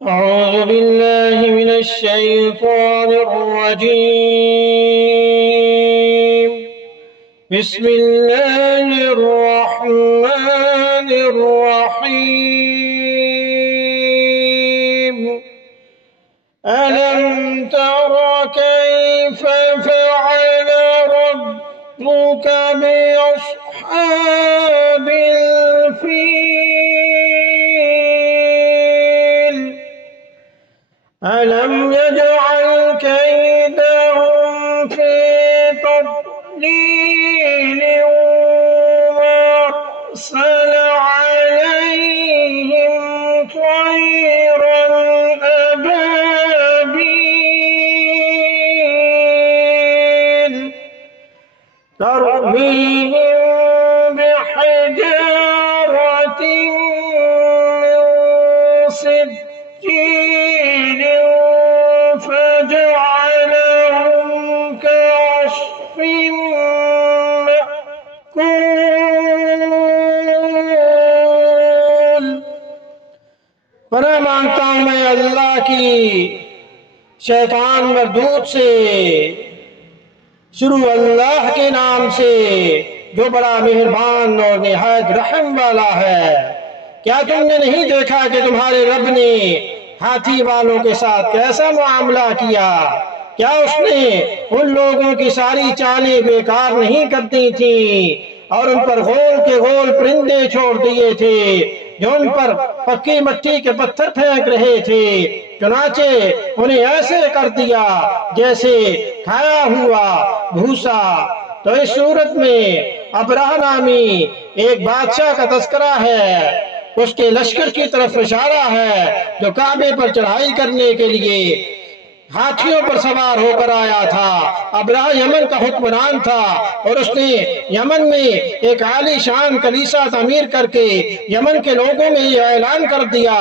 أعوذ بالله من الشيطان الرجيم. بسم الله الرحمن الرحيم. ألم تر كيف فعل ربك بأصحاب الفيل ألم يجعل كيدهم في تضليل وأرسل عليهم طيرا أبابيل ترميهم بحجارة من سجيل فجعلهم كعصف مأكول۔ پناہ مانگتا ہوں میں اللہ کی شیطان مردود سے، شروع اللہ کے نام سے جو بڑا مہربان اور نہایت رحم والا ہے۔ کیا تم نے نہیں دیکھا کہ تمہارے رب نے ہاتھی والوں کے ساتھ کیسا معاملہ کیا؟ کیا اس نے ان لوگوں کی ساری چالیں بیکار نہیں کرتی تھیں اور ان پر غول کے غول پرندے چھوڑ دیے تھے جو ان پر پکی مٹی کے پتھر پھینک رہے تھے؟ چنانچہ انہیں ایسے کر دیا جیسے کھایا ہوا بھوسا۔ تو اس صورت میں ابرہہ نامی ایک بادشاہ کا تذکرہ ہے، اس کے لشکر کی طرف اشارہ ہے جو کعبے پر چڑھائی کرنے کے لیے ہاتھیوں پر سوار ہو کر آیا تھا۔ ابرہہ یمن کا حکمران تھا اور اس نے یمن میں ایک عالی شان کلیسا تعمیر کر کے یمن کے لوگوں میں یہ اعلان کر دیا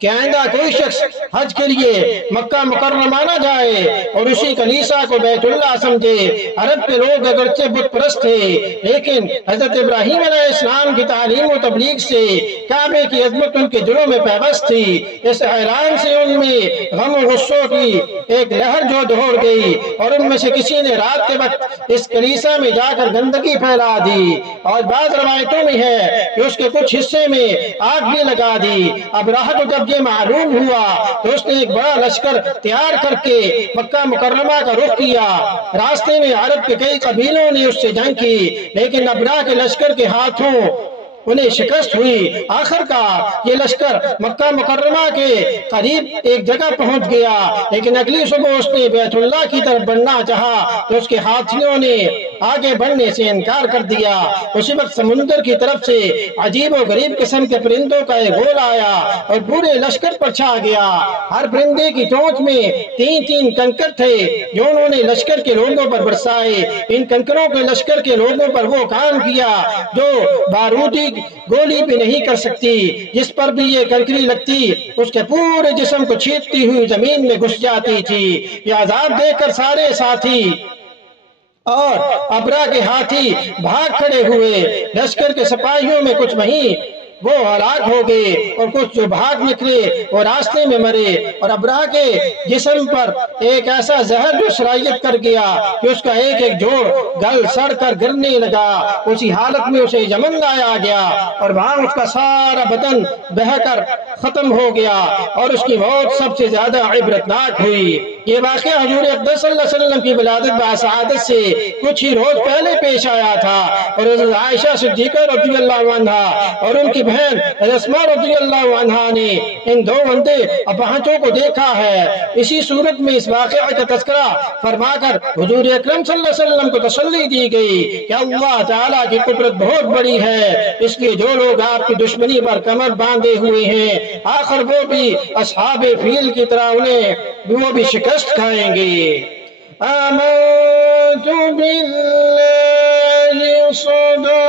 کہ آئندہ کوئی شخص حج کے لیے مکہ مکرمہ نہ جائے اور اسی کلیسا کو بیت اللہ سمجھے۔ عرب کے لوگ اگرچہ بت پرست تھے لیکن حضرت ابراہیم علیہ السلام کی تعلیم و تبلیغ سے کعبے کی عظمت ان کے دلوں میں پیوست تھی۔ اس اعلان سے ان میں غم و غصوں کی ایک لہر جو دوڑ گئی اور ان میں سے کسی نے رات کے وقت اس کلیسا میں جا کر گندگی پھیلا دی اور بعض روایتوں میں ہے کہ اس کے کچھ حصے میں آگ بھی لگا دی۔ ابرہہ کو جب یہ معلوم ہوا تو اس نے ایک بڑا لشکر تیار کر کے مکہ مکرمہ کا رخ کیا۔ راستے میں عرب کے کئی قبیلوں نے اس سے جنگ کی لیکن ابرہہ کے لشکر کے ہاتھوں انہیں شکست ہوئی۔ آخر کار یہ لشکر مکہ مکرمہ کے قریب ایک جگہ پہنچ گیا لیکن اگلی صبح اس نے بیت اللہ کی طرف بڑھنا چاہا تو اس کے ہاتھیوں نے آگے بڑھنے سے انکار کر دیا۔ اسی وقت سمندر کی طرف سے عجیب و غریب قسم کے پرندوں کا ایک غول آیا اور پورے لشکر پر چھا گیا۔ ہر پرندے کی چونچ میں 3 کنکر تھے جو انہوں نے لشکر کے لوگوں پر برسائے۔ ان کنکروں کے لشکر کے لوگوں پر وہ کام کیا جو بارودی گولی بھی نہیں کر سکتی۔ جس پر بھی یہ کنکری لگتی اس کے پورے جسم کو چھیدتی ہوئی زمین میں گھس جاتی تھی۔ یہ عذاب دیکھ کر سارے ساتھی اور ابرہہ کے ہاتھی بھاگ کھڑے ہوئے۔ لشکر کے سپاہیوں میں کچھ وہیں وہ ہلاک ہو گئے اور کچھ جو بھاگ نکلے وہ راستے میں مرے، اور ابرہہ کے جسم پر ایک ایسا زہر جو سرایت کر گیا کہ اس کا ایک ایک جوڑ گل سڑ کر گرنے لگا۔ اسی حالت میں اسے یمن لایا گیا اور وہاں اس کا سارا بدن بہہ کر ختم ہو گیا اور اس کی موت سب سے زیادہ عبرتناک ہوئی۔ یہ واقعہ حضور اقدس صلی اللہ علیہ وسلم کی ولادت بسعادت سے کچھ ہی روز پہلے پیش آیا تھا، اور حضرت عائشہ صدیقہ رضی اللہ عنہا اور ان کی بہن اسماء رضی اللہ عنہا نے ان دو اندھے اپاہجوں کو دیکھا ہے۔ اسی صورت میں اس واقعہ کا تذکرہ فرما کر حضور اکرم صلی اللہ علیہ وسلم کو تسلی دی گئی کہ اللہ تعالیٰ کی قدرت بہت بڑی ہے، اس لیے جو لوگ آپ کی دشمنی پر کمر باندھے ہوئے ہیں آخر وہ بھی اصحاب فیل کی طرح وہ بھی شکست کھائیں گے۔ آمنت باللہ صدق